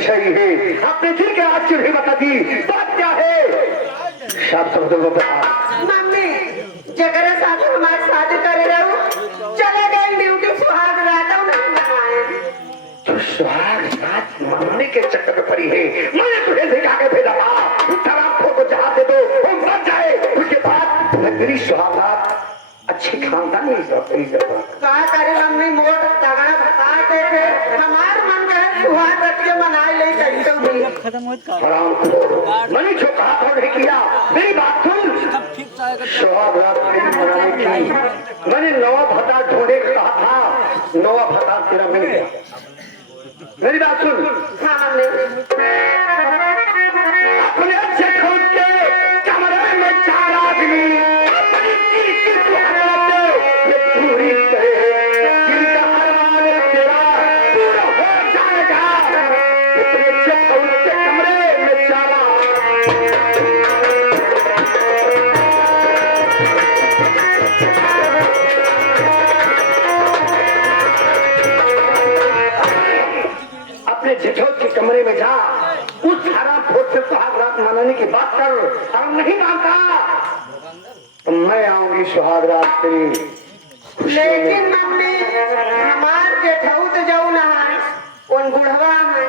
विषय है। अपने दिल के आज भी बता दी बात क्या है। सब शब्दों को बता। मम्मी जगह साथ हमारे शादी करे रहो चले गए ड्यूटी सुहाग रात नहीं बनाए। तो सुहाग रात मम्मी के चक्कर में पड़ी है। मैंने तुझे सिखा के भेजा था शराब को जहाँ दे दो वो मर जाए। उसके बाद मेरी सुहाग रात अच्छी खानदान नहीं क्या करे मम्मी मोट तगड़ा बता के थे हमार मन में सुहाग रात के मनाए ले कैसे हुई मैंने जो कहा था नहीं किया। मेरी बात सुन। सुहाग रात मनाने की मैंने नवा भत्ता ढूंढे कहा था। नवा भत्ता तेरा मिल गया। मेरी बात सुन। हाँ मम्मी अपने अच्छे खोज के कमरे में 4 आदमी अपनी दिल की पूरी करे। जिनका अरमान तेरा पूरा हो जाएगा। अपने अच्छे खोज के कमरे में 4 अपने जेठौत के कमरे में जा। उस हराम खोज से सुहाग रात मनाने की बात कर। और नहीं मानता तो मैं आऊंगी सुहाग रात तेरी। लेकिन मम्मी हमार जेठौत जाऊ ना है उन बुढ़वा है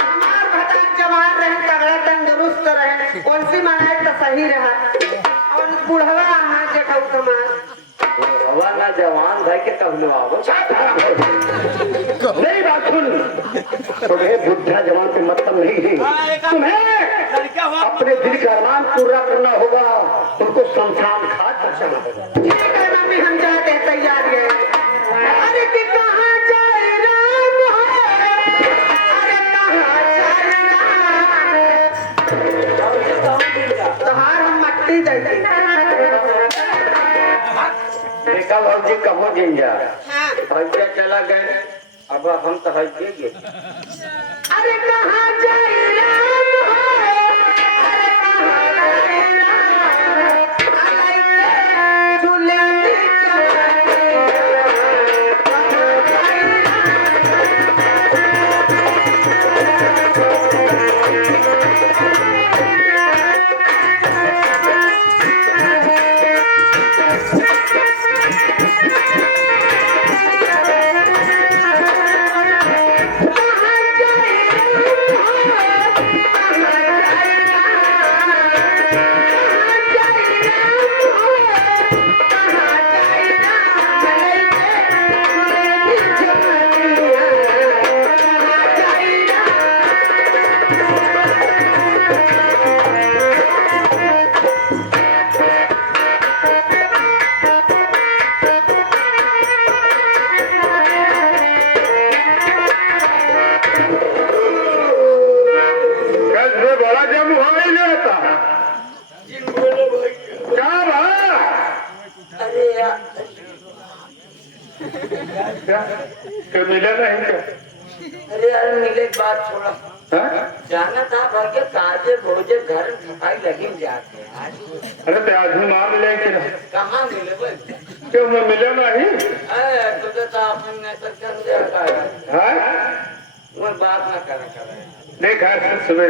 हमार भता जवान रहे तगड़ा तंदुरुस्त रहे कौन सी मनाए तो सही रहा और बुढ़वा है जेठौत हमार हवा ना जवान भाई के तब मेरी बात सुन। तुम्हें बुढ़ा जवान पे मतलब नहीं है। तुम्हें अपने दिल का अरमान पूरा करना होगा। तुमको शमशान घाट पर चलना होगा। मम्मी हम जाते हैं तैयार है। अरे कि कहाँ जाए राम अरे कहाँ जाए राम तोहार हम मट्टी देंगे। देखा भाव जी कहो जिंजा हाँ। भैया चला गए अब हम तो हंसेंगे। अरे कहाँ जाए राम अरे कहाँ जाए राम अरे झूले मिला नहीं क्या? अरे यार मिले बात छोड़ा। जाना था भाग्य काजे भोजे घर सफाई लगी जाते हैं। अरे तो आज मान ले कि कहाँ मिले भाई? क्यों मैं मिला नहीं? मैं बात ना करा देखा सुबह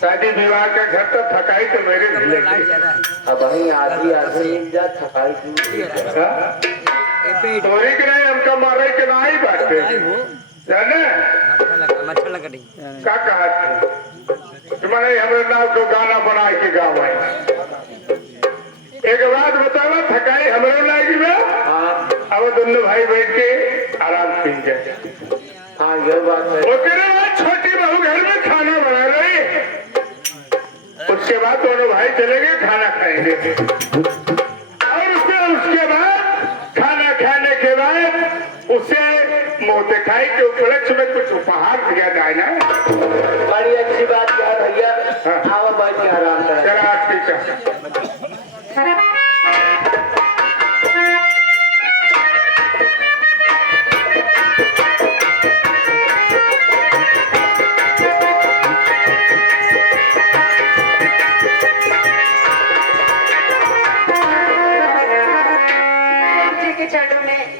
शादी विवाह का घर तो थकाई तो मेरे मिलेगी। अब वही आधी आधी थकाई तोरी के नहीं हमका मारे के नहीं बाटे जाने क्या कहा तुम्हारे हमारे नाम को गाना बना के गाँव आई। एक बात बतावा थकाई हमारे लागी में अब दोनों भाई बैठ के आराम पी जाए। हाँ ये बात है। वो छोटी बहू घर में खाना बना रही उसके बाद दोनों भाई चले गए खाना खाएंगे और उसके बाद खाना खाने के बाद उसे मोहतखाई के उपलक्ष्य में कुछ उपहार दिया जाए ना। बड़ी अच्छी बात क्या भैया। हाँ बैठ के आराम करें। चला ठीक है।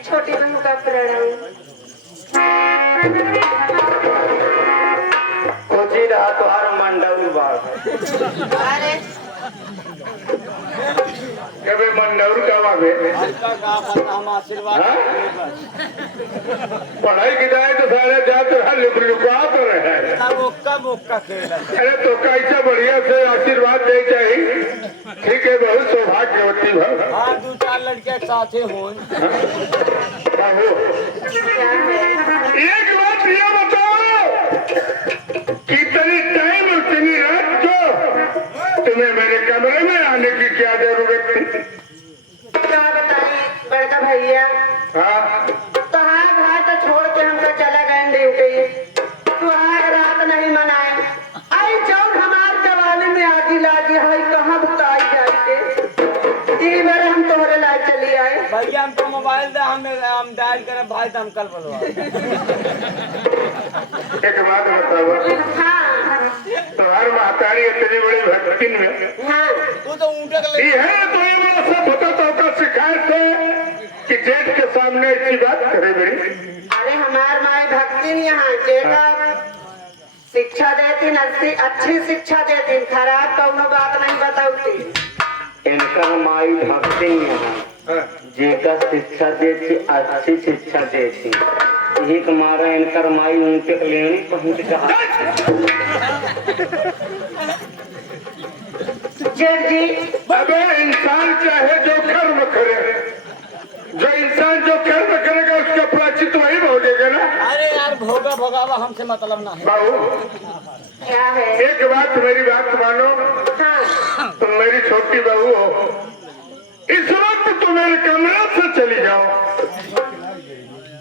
छोटी बहू का प्रणव। नौर गावा में हम आशीर्वाद हाँ? बस पढ़ाई की जाए तो सारे जाते रहा लुका तो रहे मुक्का खेल अरे तो कैसे बढ़िया से आशीर्वाद दे चाहिए ठीक है बहुत सौभाग्यवती भाव हाँ 2-4 लड़के साथे हो एक बात ये बताओ कितनी टाइम उतनी रात को तुम्हें मेरे कमरे में आने की क्या जरूरत थी क्या बताइए बड़का भैया हाँ सुहाग घाट छोड़ के हम तो चला गए ड्यूटी सुहाग रात नहीं मनाए आई जब हमार जवानी में आगी लागी है कहाँ बताई जाके ई बार हम तोहरे लाए चली आए भैया हमको मोबाइल दे हम डायल करें भाई तो हम कल बोलवा एक बात बताओ हाँ तुम्हारी महतारी इतनी बड़ी भक्ति में हाँ तू तो ऊँटे का ये है तो ये बड़ा सब होता तो का शिकायत है कि जेठ के सामने ऐसी बात करे बड़ी अरे हमार माई भक्ति यहाँ जेका शिक्षा देती अच्छी शिक्षा देती खराब कौनो बात नहीं बताती इनका हमारी भक्ति यहाँ जेका शिक्षा देती अच्छी शिक्षा देती यही तुम्हारा इनकर माई उनके लेनी पहुंच कहा जेठ जी अबे इंसान चाहे जो कर्म करे जो इंसान जो कर्म करेगा उसका प्राचित वही भोगेगा ना अरे यार भोगा भोगावा हमसे मतलब ना है बाबू क्या है एक बात मेरी बात मानो हाँ तुम मेरी छोटी बहू हो इस वक्त तुम मेरे कमरे से चली जाओ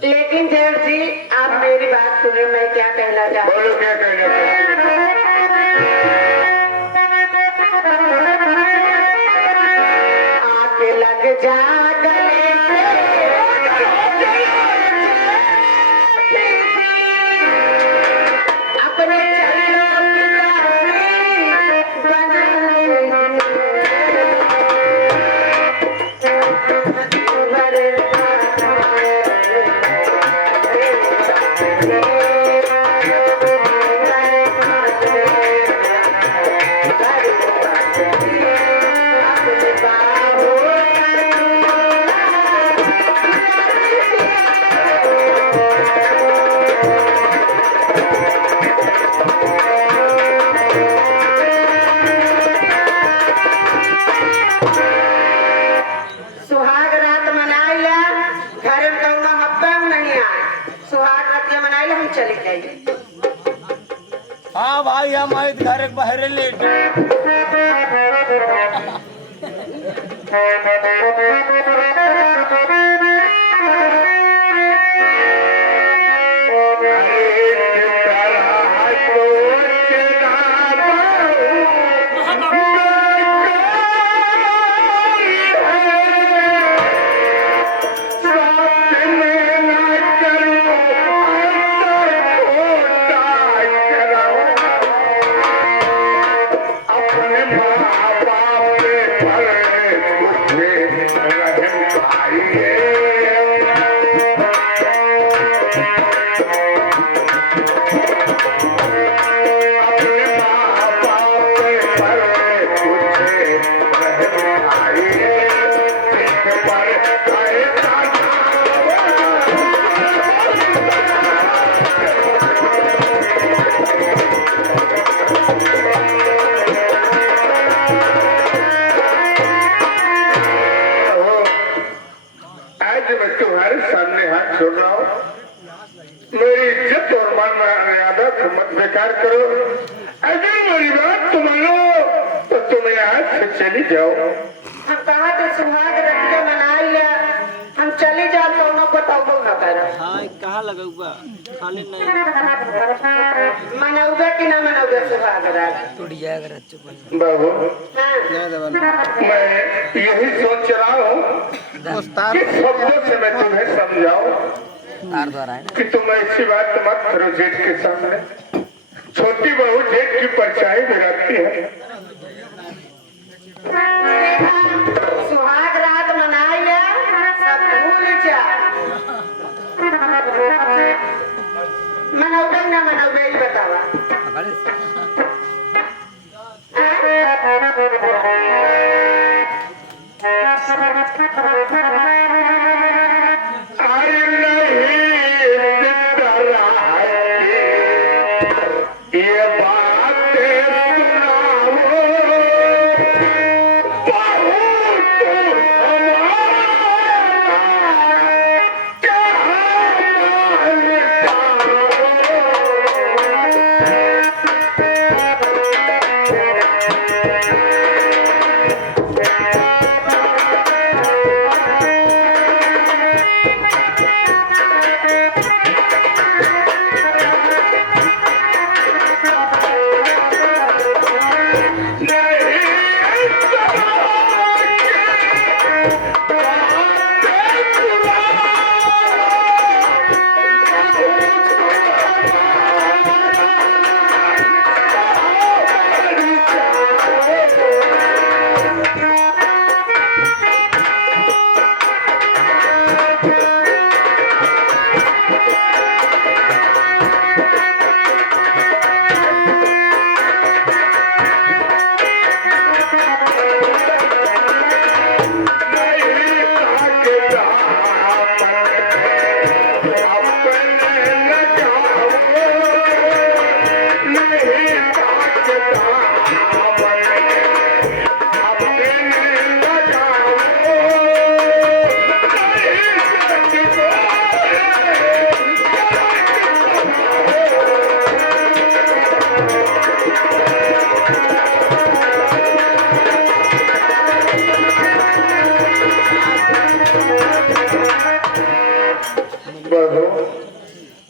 लेकिन जेठ जी आप मेरी बात सुने मैं क्या कहना चाहती बोलो क्या कहना चाहते हो? आके लग जा गले से अपने सुहाग रात मनाइला घर में कौनो हब्बा नहीं आए सुहाग रात मनाइला हम चले जाइए हाँ भाई हम आए घर बहरे लेट तुम्हारे सामने हाथ छोड़ रहा हूँ मेरी इज्जत और मान मर्यादा मत बेकार करो अगर मेरी बात तुम मानो तो तुम यहाँ से चली जाओ हम कहा तो सुहाग रतिया मनाई लिया हम चले जाओ तो उन्हों बताओ न करो हाँ कहाँ लगेगा खाली नहीं मनौगा कि ना मनौगा सुहाग रात टूट जाएगा बाबू हाँ मैं यही सोच रहा हूँ कि शब्दों से मैं तुम्हें समझाऊं कि तुम ऐसी बात मत करो जेठ के सामने छोटी बहू जेठ की परछाई गिराती है सुहाग रात मनाई लिया सब भूल जा मनौगा ना मनौगा ही बतावा हाँ? अरे नहीं सितरा ये बातें सुनाओ बहुत हमारा क्या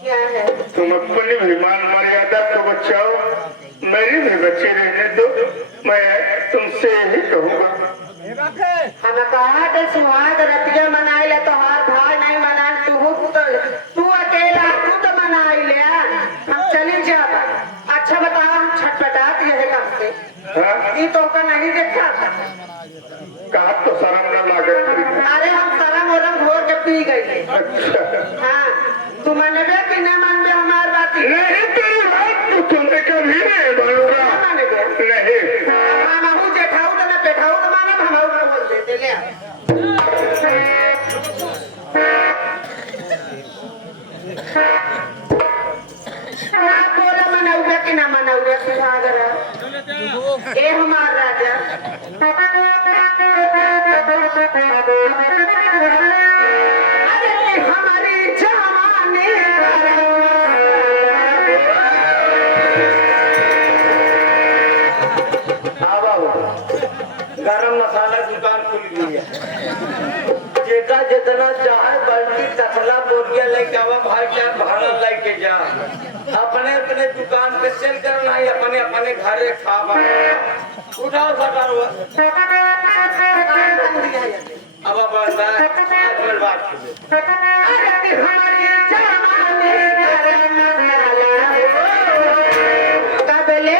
क्या है? तुम अपनी भी मान मर्यादा को बचाओ, मेरी भी बच्चे रहने दो। मैं तुमसे यही कहूँगा। हम कहा तो सुहाग रतिया मनाई ले, तो हार भाई नहीं मना, तू अकेला तू तो मनाई ले, हम चली जाब। अच्छा बताओ, हम छटपटात यही कब से हाँ? ये तो का नहीं देखा था। कहा तो शर्म न लागत। अरे हम सरम वरम घोर के पी गई। अच्छा हाँ, तू मानबे कि न मानबे हमार बात? नहीं, तेरी बात तो तुम्हें कभी नहीं मानूंगा। मानबे नहीं, हम आहू जेठाऊ तो न पेठाऊ तो मानब, हम आहू को बोल देते ले। आप बोला मनाऊगा कि ना मनाऊगा सुहागर? ए हमार राजा, अरे हमारी जवानी गरम मसाला दुकान खुल गई है। जेका जितना चाहे बल्कि तसला बोरिया लेके आवा भाई, क्या भाड़ा लेके जा। अपने अपने दुकान पे सेल करना है, अपने अपने घरे खावा। उठाओ सटर अब बंदा आज बात अरे हमारी जवानी कबले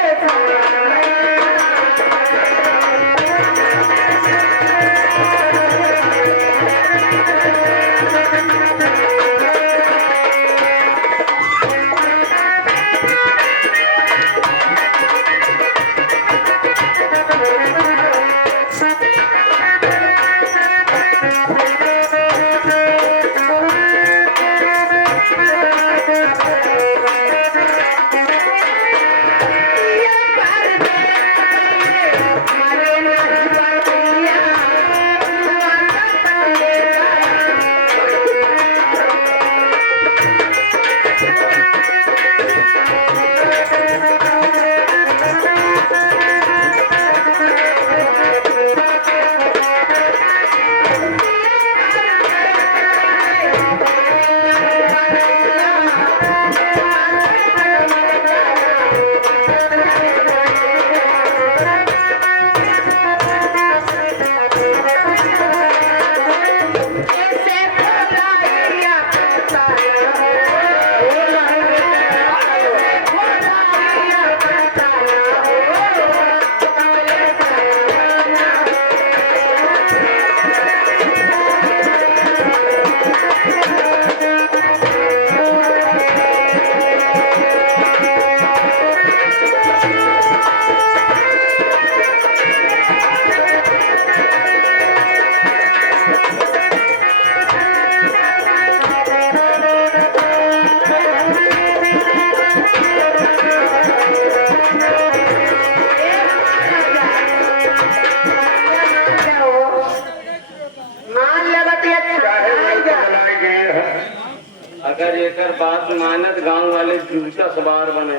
एकर बात मानत गांव वाले जूता सवार बने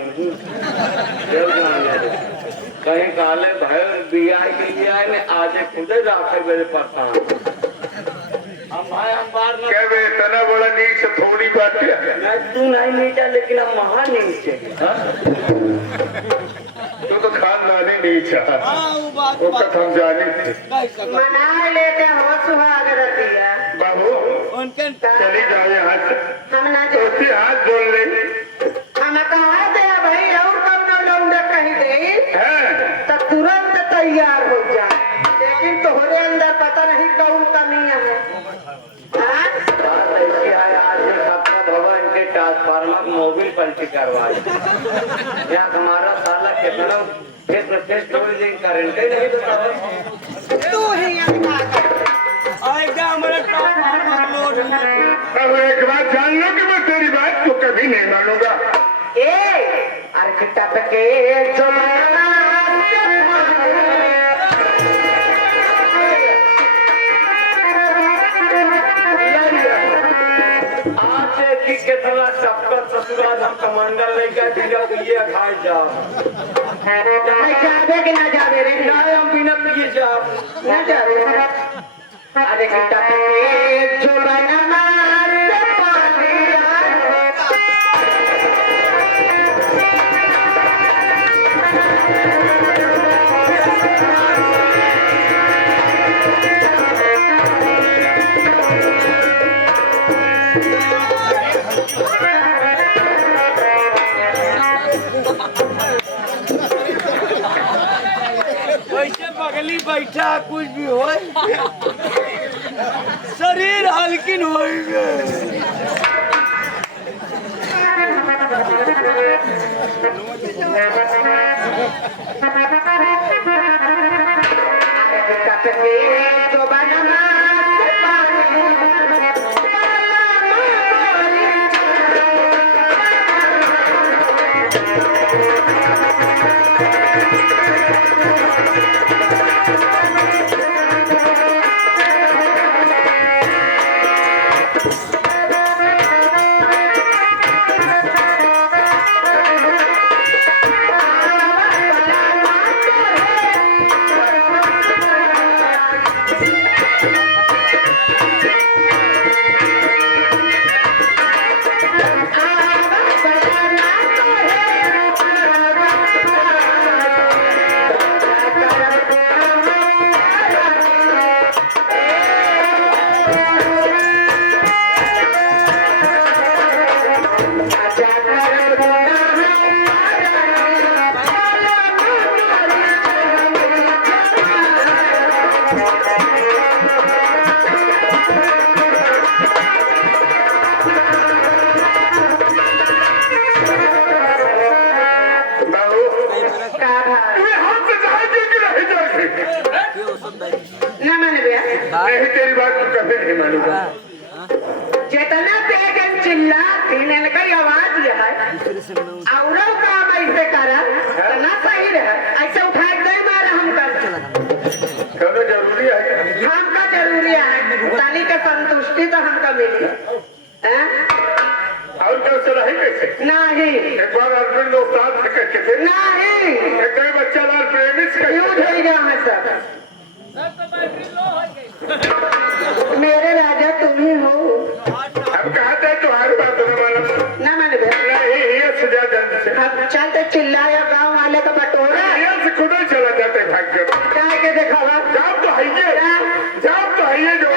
कहीं काले भैर बिया के लिए आए ने आज खुदे राखे मेरे परेशान हम भाई हम बार में क्या वे इतना बड़ा नीच थोड़ी बात है मैं तू नहीं नीचा लेकिन हम महान नीचे तू तो खानदानी नीच है वो कथ हम जानी थे मना लेते हो सुहाग रतिया बाबू उनके चली जाओ यहाँ से हम ना तो उसी हाथ जोड़ ले हम कहा दे भाई और कब न लौंडे कहीं दे हैं तो तुरंत तैयार हो जा लेकिन तोहरे अंदर पता नहीं कौन कमी है हाँ? बात ऐसी है आज एक हफ्ता भवन के ट्रांसफार्मर मोबिल पलटी करवाई या हमारा साला कितना फेस थोड़ी देर करंट ही नहीं बताओ तू ही अंधा कर आएगा हमारा ट्रांसफार्मर लोड अब एक बात जान लो कि मैं तेरी बात को कभी नहीं मानूंगा ए अर्कटप के जमाना आज की कितना सबका ससुराल हम कमांडर लेकर बिना पिए खाए जाओ जावे कि ना जावे रे ना हम बिना पिए जाओ ना जावे अरे किटप के जमाना से पानी वैसे बगली बैठा कुछ भी हो शरीर हल्किन हो किटप के जमाना से बाबू तुम्हें हाथ से जाएगी कि नहीं जाएगी ना मन बे नहीं तेरी बात को कभी नहीं मानूंगा जितना तेज चिल्ला तीन का आवाज ये है और काम ऐसे करा ना सही रहे ऐसे उठा दे मारा हम कर कहना जरूरी है हमका जरूरी है ताली का संतुष्टि तो हमका मिली हैं? और कैसे रही कैसे नहीं एक बार अरविंद लोग साथ थे कैसे थे नहीं एक कई बच्चा लाल प्रेमी से क्यों कैसे झड़ गया है सब मेरे राजा तुम ही हो हम कहते हैं तुम्हारी बात न मालूम ना मन बे नहीं ये सजा जल्द से अब चलते चिल्लाया गांव वाले का बटोरा ये से खुद ही चला जाते भाग्य क्या के दिखावा जाओ तो है ये जाओ तो है ये जो